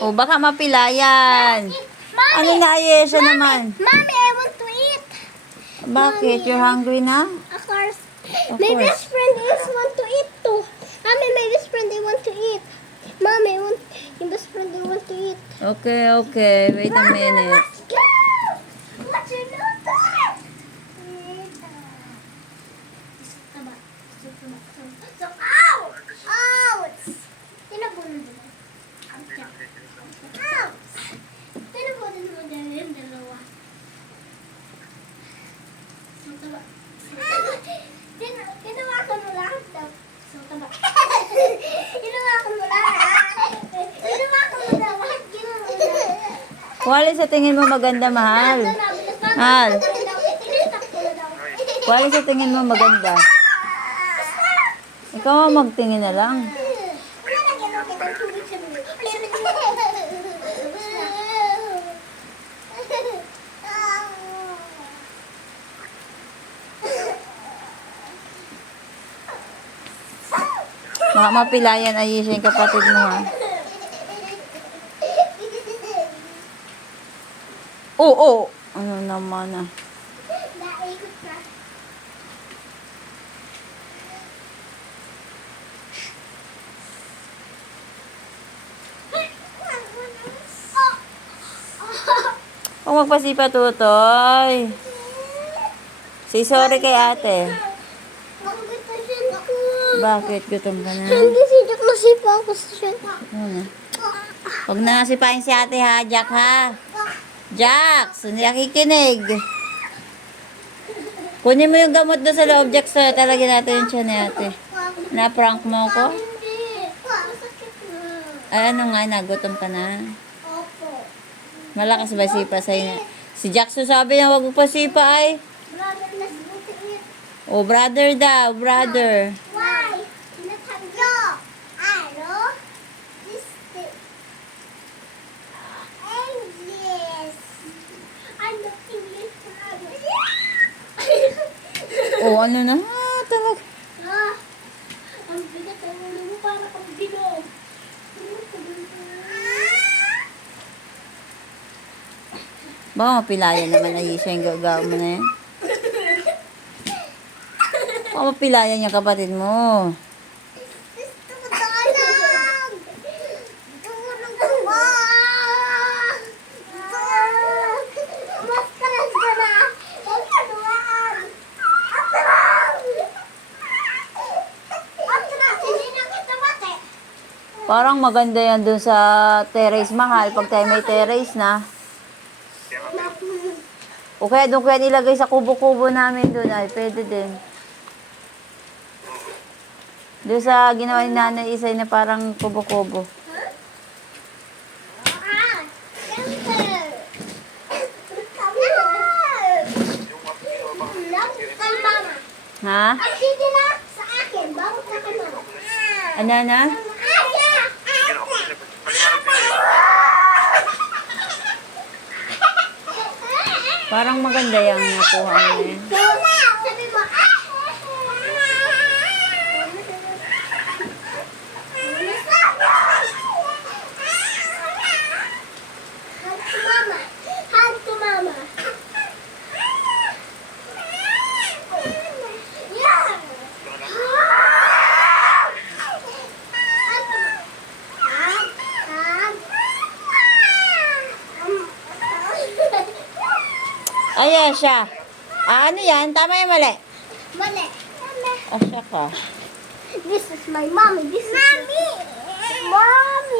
O, baka mapilayan. Mommy, Ano na, Ayesha naman? Mommy, I want to eat. Bakit? You're hungry na? Of course. Of My course. best friend is want to eat too. Mommy, my best friend they want to eat. Mommy, your best friend they want to eat. Okay, okay. Wait a minute. Let's go. What's your noodle? So, ow! Ouch! Tinabunan mo. Ouch! Tinabunan mo din yung dalawa. So, taba. Tinawakan mo lahat daw. So, taba. Tinawakan mo lahat. Tinawakan mo lahat. Wali sa tingin mo maganda, mahal. Mahal. Wali sa tingin mo maganda. Ikaw ang magtingin na lang. Baka mapilayan, Ayesha, yung kapatid mo, ha? Oo. Ano naman, ah. Naikot ka. Huwag magpasipa, tutoy. Say sorry kay ate. Bakit? Gutom ka na? Hindi siyak masipa ako sa siya. Ano? Huwag na sipain si ate, ha? Jack, ha? Jax, hindi nakikinig. Kunin mo yung gamot doon sa loob, Jax. Talaga natin yung tiyan ni ate. Na-prank mo ko? Hindi. Masakit na. Ay, ano nga, nagutom ka na. Opo. Malakas ba sipa sa'yo? Si Jax sabi niya, huwag mo pa sipa ay. Brother, let's go to eat. Oh, brother daw, brother. Why? Natagyo. Ano? This thing. English. I'm not English. Oh, ano na? Ah, talaga. Ah, ang bigat ang ulo mo para pag bilog. Baka mapilayan naman na Ayesha yung gagawin mo na yan. Baka mapilayan yung kapatid mo. Gusto ko talag. Tulog ko ba? Mas kalas ka na. Huwag ka duwaan. Atras! Atras! Hindi na kita mati. Parang maganda yan dun sa terrace, mahal. Pag tayo may terrace na. O kaya doon kaya nilagay sa kubo-kubo namin doon ay pwede din. Doon sa ginawa ni Nanay Isay na parang kubo-kubo. Ah! Cancer! Kay mama. Ha? Ay, sige na sa akin. Bawat na kay mama. Ano na? Parang maganda yung nakuha mo yan. Sabi mo, hug to mama. Hug to mama. Yeah. Ayan siya. Ah, ano yan? Tama yung mali. Mali. Asya ka. This is my mommy. This is mommy. Mommy.